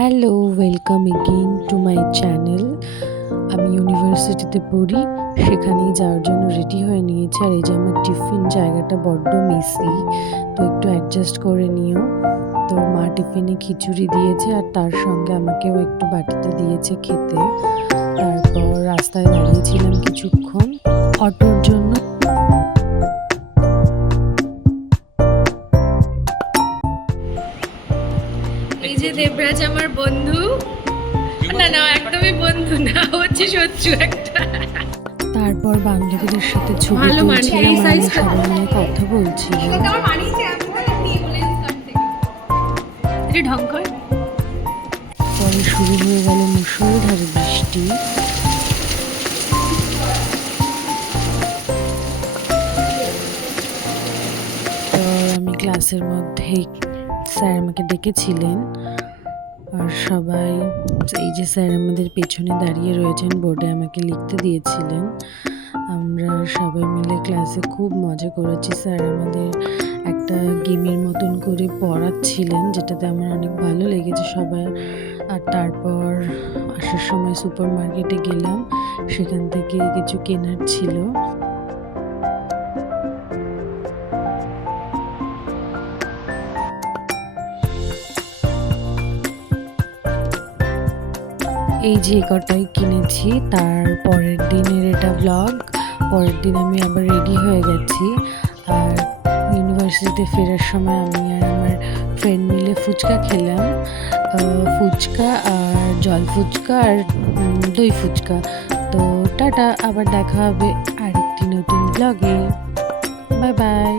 Hello, welcome again to my channel. আমি ইউনিভার্সিটিতে পড়ি, সেখানেই যাওয়ার জন্য রেডি হয়ে নিয়েছি। আর এই যে আমার টিফিন জায়গাটা বড্ড মেসি, তো একটু অ্যাডজাস্ট করে নিও। তো মা টিফিনে খিচুড়ি দিয়েছে আর তার সঙ্গে আমাকেও একটু বাটিতে দিয়েছে খেতে। তারপর রাস্তায় দাঁড়িয়েছিলাম কিছুক্ষণ অটোর জন্য। এই যে দেবরাজ আমার বন্ধু, না না একদমই বন্ধু না, হচ্ছে শত্রু একটা। তারপর বান্ধবীদের সাথে ছবি তুলছিলাম, আমি সবাই মিলে কথা বলছিলাম। পরে শুরু হয়ে গেল মুষলধারে বৃষ্টি। তো আমি ক্লাসের মধ্যেই স্যার আমাকে ডেকেছিলেন, আর সবাই এই যে স্যার আমাদের পেছনে দাঁড়িয়ে রয়েছেন, বোর্ডে আমাকে লিখতে দিয়েছিলেন। আমরা সবাই মিলে ক্লাসে খুব মজা করেছি। স্যার আমাদের একটা গেমের মতন করে পড়াচ্ছিলেন, যেটাতে আমার অনেক ভালো লেগেছে সবার। আর তারপর আসার সময় সুপার মার্কেটে গেলাম, সেখান থেকে কিছু কেনার ছিল। এই যে কটাই কিনেছি। তার পরের দিনের এটা ব্লগ। পরের দিন আমি আবার রেডি হয়ে গেছি, আর ইউনিভার্সিটিতে ফেরার সময় আমি আর আমার ফ্রেন্ড মিলে ফুচকা খেলাম। ফুচকা আর জল ফুচকা আর দই ফুচকা। তো টাটা, আবার দেখা হবে আরেকটি নতুন ব্লগে। Bye bye.